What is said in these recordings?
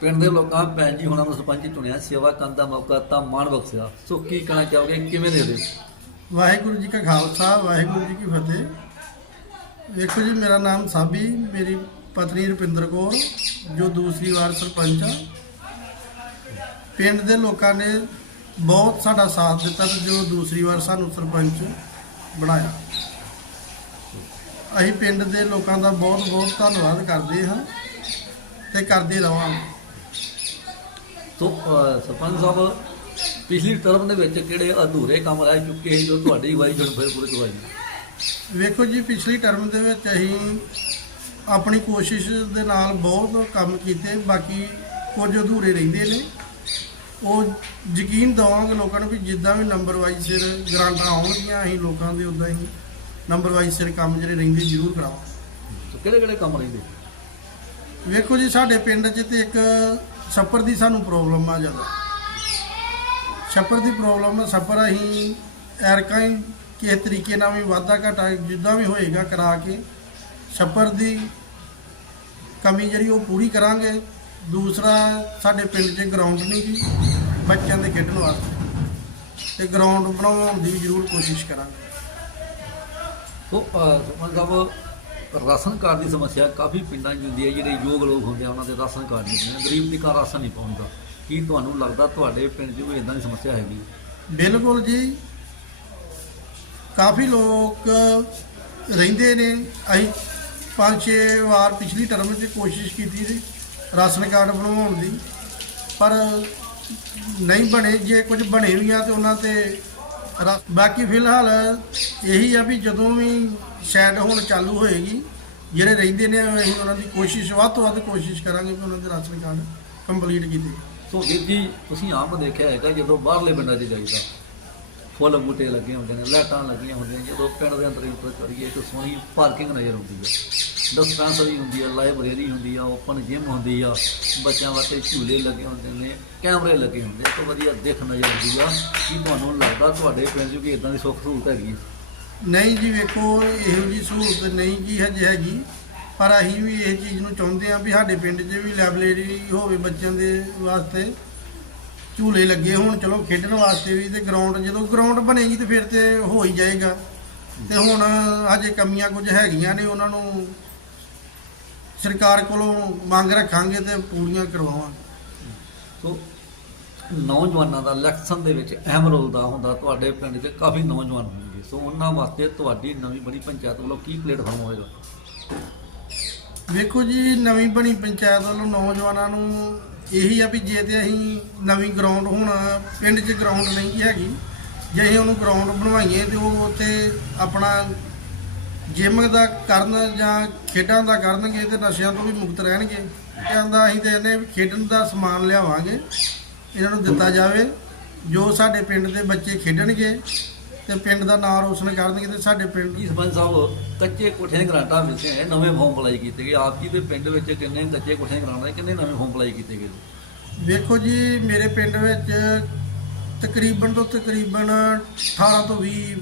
ਪਿੰਡ ਦੇ ਲੋਕਾਂ ਭੈਣ ਜੀ ਹੁਣਾਂ ਨੂੰ ਸਰਪੰਚ ਚੁਣਿਆ, ਸੇਵਾ ਕਰਨ ਦਾ ਮੌਕਾ ਤਾਂ ਮਾਣ ਬਖਸ਼ਿਆ। ਸੋ ਕੀ ਕਹਿਣਾ ਚਾਹੋਗੇ? ਕਿਵੇਂ ਦੇ ਦੇ ਵਾਹਿਗੁਰੂ ਜੀ ਕਾ ਖਾਲਸਾ, ਵਾਹਿਗੁਰੂ ਜੀ ਕੀ ਫਤਿਹ। ਵੇਖੋ ਜੀ, ਮੇਰਾ ਨਾਮ ਸਾਬੀ, ਮੇਰੀ ਪਤਨੀ ਰੁਪਿੰਦਰ ਕੌਰ, ਜੋ ਦੂਸਰੀ ਵਾਰ ਸਰਪੰਚ ਆ। ਪਿੰਡ ਦੇ ਲੋਕਾਂ ਨੇ ਬਹੁਤ ਸਾਡਾ ਸਾਥ ਦਿੱਤਾ ਤੇ ਜੋ ਦੂਸਰੀ ਵਾਰ ਸਾਨੂੰ ਸਰਪੰਚ ਬਣਾਇਆ। ਅਸੀਂ ਪਿੰਡ ਦੇ ਲੋਕਾਂ ਦਾ ਬਹੁਤ ਬਹੁਤ ਧੰਨਵਾਦ ਕਰਦੇ ਹਾਂ ਤੇ ਕਰਦੇ ਰਵਾਂਗੇ। ਸੋ ਸਰਪੰਚ ਸਾਹਿਬ ਪਿਛਲੀ ਟਰਮ ਦੇ ਵਿੱਚ ਕਿਹੜੇ ਅਧੂਰੇ ਕੰਮ ਰਹਿ ਚੁੱਕੇ ਸੀ ਜੋ ਤੁਹਾਡੀ ਵਾਈ ਜਣ ਫਿਰ ਪੂਰੇ ਕਰਵਾਈ ਵੇਖੋ ਜੀ ਪਿਛਲੀ ਟਰਮ ਦੇ ਵਿੱਚ ਅਸੀਂ ਆਪਣੀ ਕੋਸ਼ਿਸ਼ ਦੇ ਨਾਲ ਬਹੁਤ ਕੰਮ ਕੀਤੇ ਬਾਕੀ ਕੁਝ ਅਧੂਰੇ ਰਹਿੰਦੇ ਨੇ। ਉਹ ਯਕੀਨ ਦਵਾਂਗੇ ਲੋਕਾਂ ਨੂੰ ਵੀ ਜਿੱਦਾਂ ਵੀ ਨੰਬਰ ਵਾਈਜ਼ ਸਿਰ ਗ੍ਰਾਂਟਾਂ ਆਉਣਗੀਆਂ ਅਸੀਂ ਲੋਕਾਂ ਦੇ ਉਦਾਂ ਹੀ ਨੰਬਰ ਵਾਈਜ਼ ਸਿਰ ਕੰਮ ਜਿਹੜੇ ਰਹਿੰਦੇ ਜ਼ਰੂਰ ਕਰਾਵਾਂਗੇ। ਸੋ ਕਿਹੜੇ ਕਿਹੜੇ ਕੰਮ ਰਹਿੰਦੇ? ਵੇਖੋ ਜੀ ਸਾਡੇ ਪਿੰਡ 'ਚ ਤੇ ਇੱਕ ਸਫਰ ਦੀ ਸਾਨੂੰ ਪ੍ਰੋਬਲਮ ਆ ਜ਼ਿਆਦਾ। ਛੱਪਰ ਦੀ ਪ੍ਰੋਬਲਮ ਸਫਰ ਅਸੀਂ ਐਰਕਾਂ ਹੀ ਕਿਸ ਤਰੀਕੇ ਨਾਲ ਵੀ ਵਾਧਾ ਘਾਟਾ ਜਿੱਦਾਂ ਵੀ ਹੋਏਗਾ ਕਰਾ ਕੇ ਸਫਰ ਦੀ ਕਮੀ ਜਿਹੜੀ ਉਹ ਪੂਰੀ ਕਰਾਂਗੇ। ਦੂਸਰਾ ਸਾਡੇ ਪਿੰਡ 'ਚ ਗਰਾਊਂਡ ਨਹੀਂ ਜੀ ਬੱਚਿਆਂ ਦੇ ਖੇਡਣ ਵਾਸਤੇ। ਤੇ ਗਰਾਊਂਡ ਬਣਾਉਣ ਦੀ ਜ਼ਰੂਰ ਕੋਸ਼ਿਸ਼ ਕਰਾਂਗੇ। ਸੋ ਅਹ, ਰਾਸ਼ਨ ਕਾਰਡ ਦੀ ਸਮੱਸਿਆ ਕਾਫੀ ਪਿੰਡਾਂ 'ਚ ਹੁੰਦੀ ਹੈ, ਜਿਹੜੇ ਯੋਗ ਲੋਕ ਹੁੰਦੇ ਆ, ਉਹਨਾਂ ਦੇ ਰਾਸ਼ਨ ਕਾਰਡ ਨਹੀਂ ਬਣਦੇ ਗਰੀਬ ਨਿਕਾ ਰਾਸ਼ਨ ਨਹੀਂ ਪਹੁੰਚਦਾ ਕੀ ਤੁਹਾਨੂੰ ਲੱਗਦਾ ਤੁਹਾਡੇ ਪਿੰਡ 'ਚ ਕੋਈ ਇਦਾਂ ਦੀ ਸਮੱਸਿਆ ਹੈਗੀ? ਬਿਲਕੁਲ ਜੀ। ਕਾਫੀ ਲੋਕ ਰਹਿੰਦੇ ਨੇ। ਅਸੀਂ ਪੰਜ ਛੇ ਵਾਰ ਪਿਛਲੀ ਟਰਮ 'ਚ ਕੋਸ਼ਿਸ਼ ਕੀਤੀ ਸੀ ਰਾਸ਼ਨ ਕਾਰਡ ਬਣਵਾਉਣ ਦੀ। ਪਰ ਨਹੀਂ ਬਣੇ। ਜੇ ਕੁਝ ਬਣੇ ਵੀ ਆ ਤੇ ਉਹਨਾਂ ਤੇ ਰਾ- ਬਾਕੀ ਫਿਲਹਾਲ ਇਹੀ ਆ ਵੀ ਜਦੋਂ ਵੀ ਸ਼ਾਇਦ ਹੁਣ ਚਾਲੂ ਹੋਏਗੀ, ਜਿਹੜੇ ਰਹਿੰਦੇ ਨੇ, ਅਸੀਂ ਉਹਨਾਂ ਦੀ ਕੋਸ਼ਿਸ਼ ਵੱਧ ਤੋਂ ਵੱਧ ਕੋਸ਼ਿਸ਼ ਕਰਾਂਗੇ ਕਿ ਉਹਨਾਂ ਦੇ ਰਾਸ਼ਨ ਕਾਰਡ ਕੰਪਲੀਟ ਕੀਤੇ ਸੋ ਵੀਰ ਜੀ, ਤੁਸੀਂ ਆਮ ਦੇਖਿਆ ਹੈਗਾ ਜਦੋਂ ਬਾਹਰਲੇ ਪਿੰਡਾਂ 'ਚ ਜਾਈਦਾ ਫੁੱਲ ਬੂਟੇ ਲੱਗੇ ਹੁੰਦੇ ਨੇ, ਲਾਈਟਾਂ ਲੱਗੀਆਂ ਹੁੰਦੀਆਂ, ਜਦੋਂ ਪਿੰਡ ਦੇ ਅੰਦਰ ਇੰਟਰ ਕਰੀਏ ਤਾਂ ਸੋਹਣੀ ਪਾਰਕਿੰਗ ਨਜ਼ਰ ਆਉਂਦੀ ਹੈ ਡਿਸਪੈਂਸਰੀ ਹੁੰਦੀ ਹੈ ਲਾਇਬ੍ਰੇਰੀ ਹੁੰਦੀ ਆ ਓਪਨ ਜਿਮ ਹੁੰਦੀ ਆ, ਬੱਚਿਆਂ ਵਾਸਤੇ ਝੂਲੇ ਲੱਗੇ ਹੁੰਦੇ ਨੇ, ਕੈਮਰੇ ਲੱਗੇ ਹੁੰਦੇ ਆ ਤਾਂ ਵਧੀਆ ਦਿੱਖ ਨਜ਼ਰ ਆਉਂਦੀ ਆ। ਕੀ ਤੁਹਾਨੂੰ ਲੱਗਦਾ ਤੁਹਾਡੇ ਪਿੰਡ 'ਚ ਵੀ ਇਦਾਂ ਦੀ ਸੁੱਖ ਸਹੂਲਤ ਹੈਗੀ ਹੈ? ਨਹੀਂ ਜੀ, ਵੇਖੋ, ਇਹੋ ਜੀ ਸਹੂਲਤ ਨਹੀਂ ਜੀ ਹਜੇ ਹੈਗੀ। ਪਰ ਅਸੀਂ ਵੀ ਇਹ ਚੀਜ਼ ਨੂੰ ਚਾਹੁੰਦੇ ਹਾਂ ਵੀ ਸਾਡੇ ਪਿੰਡ 'ਚ ਵੀ ਲਾਇਬ੍ਰੇਰੀ ਹੋਵੇ ਬੱਚਿਆਂ ਦੇ ਵਾਸਤੇ। ਝੂਲੇ ਲੱਗੇ ਹੋਣ ਚਲੋ ਖੇਡਣ ਵਾਸਤੇ ਵੀ ਤੇ ਗਰਾਊਂਡ ਜਦੋਂ ਗਰਾਊਂਡ ਬਣੇਗੀ ਤੇ ਫਿਰ ਤੇ ਹੋ ਹੀ ਜਾਏਗਾ। ਤੇ ਹੁਣ ਹਜੇ ਕਮੀਆਂ ਕੁਝ ਹੈਗੀਆਂ ਨੇ ਉਹਨਾਂ ਨੂੰ ਸਰਕਾਰ ਕੋਲੋਂ ਮੰਗ ਰੱਖਾਂਗੇ ਤੇ ਪੂਰੀਆਂ ਕਰਵਾਵਾਂਗੇ। ਸੋ ਨੌਜਵਾਨਾਂ ਦਾ ਇਲੈਕਸ਼ਨ ਦੇ ਵਿੱਚ ਅਹਿਮ ਰੋਲ ਦਾ ਹੁੰਦਾ ਤੁਹਾਡੇ ਪਿੰਡ 'ਚ ਕਾਫੀ ਨੌਜਵਾਨ ਹੋਣਗੇ। ਸੋ ਉਹਨਾਂ ਵਾਸਤੇ ਤੁਹਾਡੀ ਨਵੀਂ ਬਣੀ ਪੰਚਾਇਤ ਵੱਲੋਂ ਕੀ ਪਲੇਟਫਾਰਮ ਹੋਏਗਾ ਵੇਖੋ ਜੀ ਨਵੀਂ ਬਣੀ ਪੰਚਾਇਤ ਵੱਲੋਂ ਨੌਜਵਾਨਾਂ ਨੂੰ ਇਹੀ ਆ ਵੀ ਜੇ ਤੇ ਅਸੀਂ ਨਵੀਂ ਗਰਾਊਂਡ ਹੁਣ ਪਿੰਡ 'ਚ ਗਰਾਊਂਡ ਨਹੀਂ ਹੈਗੀ, ਜੇ ਅਸੀਂ ਉਹਨੂੰ ਗਰਾਊਂਡ ਬਣਵਾਈਏ ਤੇ ਉਹ ਉੱਥੇ ਆਪਣਾ ਜਿਮ ਦਾ ਕਰਨ ਜਾਂ ਖੇਡਾਂ ਦਾ ਕਰਨਗੇ ਤੇ ਨਸ਼ਿਆਂ ਤੋਂ ਵੀ ਮੁਕਤ ਰਹਿਣਗੇ। ਕਹਿੰਦਾ ਅਸੀਂ ਤੇ ਇਹਨੇ ਖੇਡਣ ਦਾ ਸਮਾਨ ਲਿਆਵਾਂਗੇ, ਇਹਨਾਂ ਨੂੰ ਦਿੱਤਾ ਜਾਵੇ, ਜੋ ਸਾਡੇ ਪਿੰਡ ਦੇ ਬੱਚੇ ਖੇਡਣਗੇ ਤੇ ਪਿੰਡ ਦਾ ਨਾਂ ਰੋਸ਼ਨ ਕਰਨਗੇ ਤੇ ਸਾਡੇ ਪਿੰਡ ਜੀ ਸਰਪੰਚ ਸਾਹਿਬ ਕੱਚੇ ਕੋਠਿਆਂ ਦੀ ਗ੍ਰਾਂਟਾਂ ਮਿਲਦੀਆਂ ਹੈ ਨਵੇਂ ਫਾਰਮ ਅਪਲਾਈ ਕੀਤੇ ਗਏ। ਆਪ ਜੀ ਦੇ ਪਿੰਡ ਵਿੱਚ ਕਿੰਨੇ ਕੱਚੇ ਕੋਠਿਆਂ ਦੀ ਗ੍ਰਾਂਟਾਂ ਕਿੰਨੇ ਨਵੇਂ ਫਾਰਮ ਅਪਲਾਈ ਕੀਤੇ ਗਏ? ਵੇਖੋ ਜੀ ਮੇਰੇ ਪਿੰਡ ਵਿੱਚ ਤਕਰੀਬਨ ਤੋਂ ਤਕਰੀਬਨ 18 ਤੋਂ 20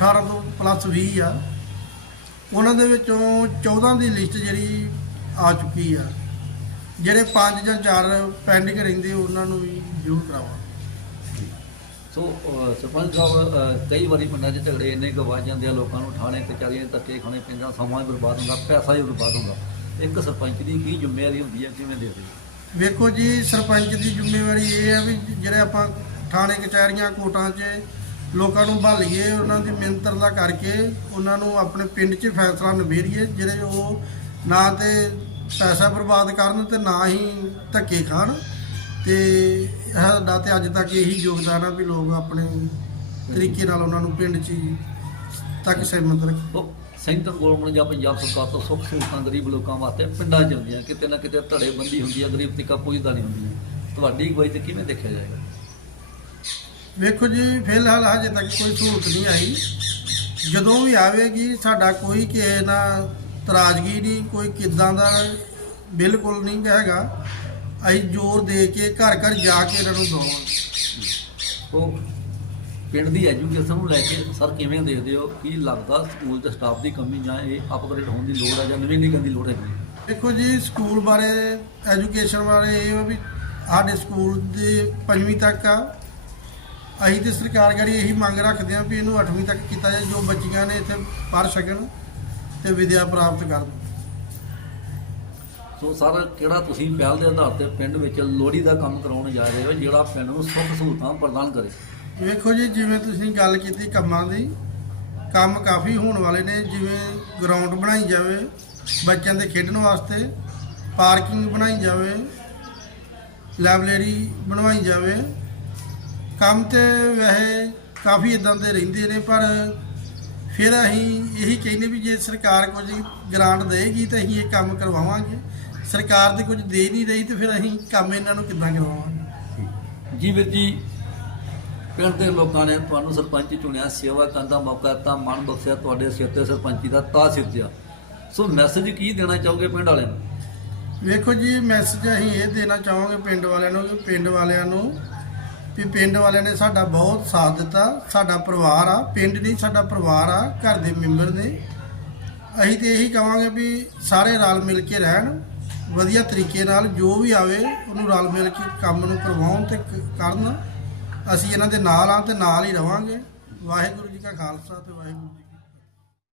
18 ਤੋਂ ਪਲੱਸ 20 ਆ। ਉਹਨਾਂ ਦੇ ਵਿੱਚੋਂ 14 ਦੀ ਲਿਸਟ ਜਿਹੜੀ ਆ ਚੁੱਕੀ ਆ। ਜਿਹੜੇ 5 ਜਾਂ 4 ਪੈਂਡਿੰਗ ਰਹਿੰਦੇ ਉਹਨਾਂ ਨੂੰ ਵੀ ਜ਼ਰੂਰ ਕਰਾਵਾਂ ਸੋ ਸਰਪੰਚ ਸਾਹਿਬ ਕਈ ਵਾਰੀ ਪਿੰਡਾਂ 'ਚ ਝਗੜੇ ਇੰਨੇ ਕੁ ਵੱਜ ਜਾਂਦੇ ਆ, ਲੋਕਾਂ ਨੂੰ ਥਾਣੇ ਕਚਹਿਰੀਆਂ, ਧੱਕੇ ਖਾਣੇ ਪੈਂਦਾ, ਸਮਾਂ ਵੀ ਬਰਬਾਦ ਹੁੰਦਾ, ਪੈਸਾ ਵੀ ਬਰਬਾਦ ਹੁੰਦਾ। ਇੱਕ ਸਰਪੰਚ ਦੀ ਕੀ ਜ਼ਿੰਮੇਵਾਰੀ ਹੁੰਦੀ ਹੈ ਕਿਵੇਂ ਦੇ ਵੇਖੋ ਜੀ, ਸਰਪੰਚ ਦੀ ਜ਼ਿੰਮੇਵਾਰੀ ਇਹ ਹੈ ਵੀ ਜਿਹੜੇ ਆਪਾਂ ਥਾਣੇ ਕਚਹਿਰੀਆਂ, ਕੋਰਟਾਂ 'ਚ ਲੋਕਾਂ ਨੂੰ ਭਾਲੀਏ ਉਹਨਾਂ ਦੀ ਮਿਹਨਤਰਦਾ ਕਰਕੇ ਉਹਨਾਂ ਨੂੰ ਆਪਣੇ ਪਿੰਡ 'ਚ ਫੈਸਲਾ ਨਿਬੇੜੀਏ ਜਿਹੜੇ ਉਹ ਨਾ ਤੇ ਪੈਸਾ ਬਰਬਾਦ ਕਰਨ ਤੇ ਨਾ ਹੀ ਧੱਕੇ ਖਾਣ। ਤੇ ਸਾਡਾ ਤੇ ਅੱਜ ਤੱਕ ਇਹੀ ਯੋਗਦਾਨ ਆ ਵੀ ਲੋਕ ਆਪਣੇ ਤਰੀਕੇ ਨਾਲ ਉਹਨਾਂ ਨੂੰ ਪਿੰਡ 'ਚ ਹੀ ਤੱਕ ਸਹਿਮਤ ਰੱਖਣ। ਸੋ ਸੈਂਟਰ ਗੌਰਮੈਂਟ ਜਾਂ ਪੰਜਾਬ ਸਰਕਾਰ ਤੋਂ ਸੁੱਖ ਸਹੂਲਤਾਂ ਗਰੀਬ ਲੋਕਾਂ ਵਾਸਤੇ ਪਿੰਡਾਂ 'ਚ ਹੁੰਦੀਆਂ ਕਿਤੇ ਨਾ ਕਿਤੇ ਧੜੇਬੰਦੀ ਹੁੰਦੀ ਹੈ ਗਰੀਬ ਤੀਕਾ ਪੁੱਜਦਾ ਨਹੀਂ ਹੁੰਦੀ। ਤੁਹਾਡੀ ਅਗਵਾਈ ਤੇ ਕਿਵੇਂ ਦੇਖਿਆ ਜਾਏਗਾ? ਵੇਖੋ ਜੀ ਫਿਲਹਾਲ ਹਜੇ ਤੱਕ ਕੋਈ ਸਹੂਲਤ ਨਹੀਂ ਆਈ। ਜਦੋਂ ਵੀ ਆਵੇਗੀ ਸਾਡਾ ਕੋਈ ਕਿਸੇ ਨਾਲ ਤਰਾਜ਼ਗੀ ਨਹੀਂ ਕੋਈ ਕਿੱਦਾਂ ਦਾ ਬਿਲਕੁਲ ਨਹੀਂ ਹੈਗਾ। ਅਸੀਂ ਜ਼ੋਰ ਦੇ ਕੇ ਘਰ ਘਰ ਜਾ ਕੇ ਇਹਨਾਂ ਨੂੰ ਦਵਾਂਗੇ ਉਹ ਪਿੰਡ ਦੀ ਐਜੂਕੇਸ਼ਨ ਨੂੰ ਲੈ ਕੇ ਸਰ ਕਿਵੇਂ ਦੇਖਦੇ ਹੋ? ਕੀ ਲੱਗਦਾ ਸਕੂਲ ਤੇ ਸਟਾਫ ਦੀ ਕਮੀ ਜਾਂ ਇਹ ਅਪਗ੍ਰੇਡ ਹੋਣ ਦੀ ਲੋੜ ਹੈ ਜਾਂ ਨਵੀਨੀਕਰਨ ਦੀ ਲੋੜ ਹੈ? ਦੇਖੋ ਜੀ ਸਕੂਲ ਬਾਰੇ ਐਜੂਕੇਸ਼ਨ ਬਾਰੇ ਇਹ ਵਾ ਵੀ ਸਾਡੇ ਸਕੂਲ ਦੇ ਪੰਜਵੀਂ ਤੱਕ ਆ। ਅਸੀਂ ਤੇ ਸਰਕਾਰ ਗੜੀ ਇਹੀ ਮੰਗ ਰੱਖਦੇ ਆ ਵੀ ਇਹਨੂੰ 8ਵੀਂ ਤੱਕ ਕੀਤਾ ਜਾਏ ਜੋ ਬੱਚੀਆਂ ਨੇ ਇੱਥੇ ਪੜ੍ਹ ਸਕਣ ਤੇ ਵਿਦਿਆ ਪ੍ਰਾਪਤ ਕਰਨ। ਸੋ ਸਾਰਾ, ਕਿਹੜਾ ਤੁਸੀਂ ਪਹਿਲ ਦੇ ਆਧਾਰ ਤੇ ਪਿੰਡ ਵਿੱਚ ਲੋਹੜੀ ਦਾ ਕੰਮ ਕਰਾਉਣ ਜਾ ਰਹੇ ਹੋ, ਜਿਹੜਾ ਪਿੰਡ ਨੂੰ ਸੁੱਖ ਸਹੂਲਤਾਂ ਪ੍ਰਦਾਨ ਕਰੇ? ਵੇਖੋ ਜੀ, ਜਿਵੇਂ ਤੁਸੀਂ ਗੱਲ ਕੀਤੀ ਕੰਮਾਂ ਦੀ, ਕੰਮ ਕਾਫੀ ਹੋਣ ਵਾਲੇ ਨੇ, ਜਿਵੇਂ ਗਰਾਊਂਡ ਬਣਾਈ ਜਾਵੇ, ਬੱਚਿਆਂ ਦੇ ਖੇਡਣ ਵਾਸਤੇ, ਪਾਰਕਿੰਗ ਬਣਾਈ ਜਾਵੇ, ਲਾਇਬ੍ਰੇਰੀ ਬਣਵਾਈ ਜਾਵੇ, ਕੰਮ ਤੇ ਵੈਸੇ ਕਾਫੀ ਇਦਾਂ ਦੇ ਰਹਿੰਦੇ ਨੇ, ਪਰ ਫਿਰ ਅਸੀਂ ਇਹੀ ਕਹਿੰਦੇ ਵੀ ਜੇ ਸਰਕਾਰ ਕੁਝ ਗ੍ਰਾਂਟ ਦੇਗੀ ਤਾਂ ਅਸੀਂ ਇਹ ਕੰਮ ਕਰਵਾਵਾਂਗੇ। ਸਰਕਾਰ ਤੇ ਕੁਝ ਦੇ ਨਹੀਂ ਰਹੀ ਤੇ ਫਿਰ ਅਸੀਂ ਕੰਮ ਇਹਨਾਂ ਨੂੰ ਕਿੱਦਾਂ ਕਰਵਾਵਾਂਗੇ? ਜੀ ਵੀਰ ਜੀ ਪਿੰਡ ਦੇ ਲੋਕਾਂ ਨੇ ਤੁਹਾਨੂੰ ਸਰਪੰਚ ਚੁਣਿਆ ਸੇਵਾ ਕਰਨ ਦਾ ਮੌਕਾ ਦਿੱਤਾ ਮਨ ਬਖਸ਼ਿਆ ਤੁਹਾਡੇ ਸਿਰ ਤੇ ਸਰਪੰਚੀ ਦਾ ਤਾਜ ਸਿਰਜਿਆ ਸੋ ਮੈਸੇਜ ਕੀ ਦੇਣਾ ਚਾਹੋਗੇ ਪਿੰਡ ਵਾਲਿਆਂ ਨੂੰ? ਵੇਖੋ ਜੀ ਮੈਸੇਜ ਅਸੀਂ ਇਹ ਦੇਣਾ ਚਾਹਾਂਗੇ ਪਿੰਡ ਵਾਲਿਆਂ ਨੂੰ ਕਿ ਪਿੰਡ ਵਾਲਿਆਂ ਨੂੰ ਵੀ ਪਿੰਡ ਵਾਲਿਆਂ ਨੇ ਸਾਡਾ ਬਹੁਤ ਸਾਥ ਦਿੱਤਾ ਸਾਡਾ ਪਰਿਵਾਰ ਆ ਪਿੰਡ ਨਹੀਂ ਸਾਡਾ ਪਰਿਵਾਰ ਆ ਘਰ ਦੇ ਮੈਂਬਰ ਨੇ। ਅਸੀਂ ਤੇ ਇਹੀ ਕਹਾਂਗੇ ਵੀ ਸਾਰੇ ਰਲ ਮਿਲ ਕੇ ਰਹਿਣ। ਵਧੀਆ ਤਰੀਕੇ ਨਾਲ ਜੋ ਵੀ ਆਵੇ ਉਹਨੂੰ ਰਲ ਮਿਲ ਕੇ ਕੰਮ ਨੂੰ ਕਰਵਾਉਣ ਤੇ ਕ- ਕਰਨ। ਅਸੀਂ ਇਹਨਾਂ ਦੇ ਨਾਲ ਆ ਤੇ ਨਾਲ ਹੀ ਰਵਾਂਗੇ। ਵਾਹਿਗੁਰੂ ਜੀ ਕਾ ਖਾਲਸਾ ਤੇ ਵਾਹਿਗੁਰੂ ਜੀ ਕੀ ਫਤਿਹ